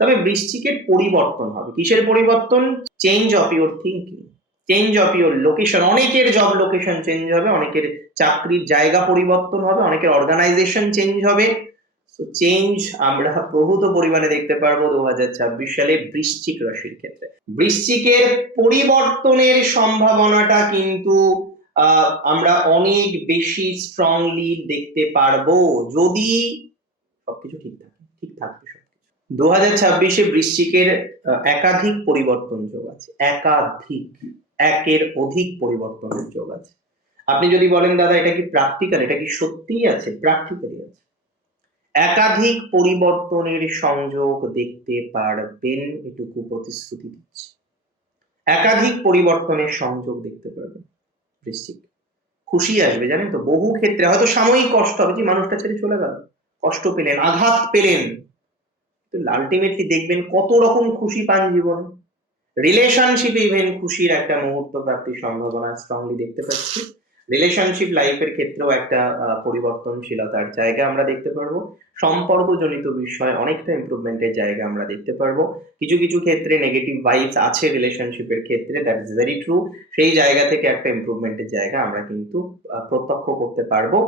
তবে বৃশ্চিকের পরিবর্তন হবে। কিসের পরিবর্তন? Change of your thinking, change of your location. অনেকের জব লোকেশন চেঞ্জ হবে, অনেকের চাকরির জায়গা পরিবর্তন হবে, অনেকের অর্গানাইজেশন চেঞ্জ হবে। চেঞ্জ আমরা প্রভূত পরিমাণে দেখতে পারবো 2026 সালে বৃশ্চিক রাশির ক্ষেত্রে। বৃশ্চিকের পরিবর্তনের সম্ভাবনাটা কিন্তু আমরা অনেক বেশি স্ট্রংলি দেখতে পারবো যদি সবকিছু ঠিক থাকে। ঠিক থাকবে সবকিছু। 2026-এ বৃশ্চিকের একাধিক পরিবর্তন যোগ আছে, একাধিক, একের অধিক পরিবর্তনের যোগ আছে। আপনি যদি বলেন দাদা এটা কি প্র্যাকটিক্যাল, এটা কি সত্যিই আছে? প্র্যাকটিক্যালি আছে। একাধিক পরিবর্তনের সংযোগ দেখতে পারবেন, এটুকু প্রতিশ্রুতি দিচ্ছি। একাধিক পরিবর্তনের সংযোগ দেখতে পারবেন বৃশ্চিক। খুশি আসবে, জানেন তো, বহু ক্ষেত্রে হয়তো সাময়িক কষ্ট হবে, যে মানুষটা ছেড়ে চলে গেল, কষ্ট পেলেন, আঘাত পেলেন, কিন্তু আলটিমেটলি দেখবেন কত রকম খুশি পান জীবনে। রিলেশনশিপে ইভেন খুশির একটা মুহূর্ত প্রাপ্তির সম্ভাবনা স্ট্রংলি দেখতে পাচ্ছি। রিলেশনশিপ লাইফের ক্ষেত্রেও একটা পরিবর্তনশীলতার জায়গা আমরা দেখতে পারবো। সম্পর্কজনিত বিষয়ে অনেকটা ইমপ্রুভমেন্টের জায়গা আমরা দেখতে পারবো। কিছু কিছু ক্ষেত্রে নেগেটিভ ভাইবস আছে রিলেশনশিপের ক্ষেত্রে, দ্যাট ইজ ভেরি ট্রু। সেই জায়গা থেকে একটা ইমপ্রুভমেন্টের জায়গা আমরা কিন্তু প্রত্যক্ষ করতে পারবো।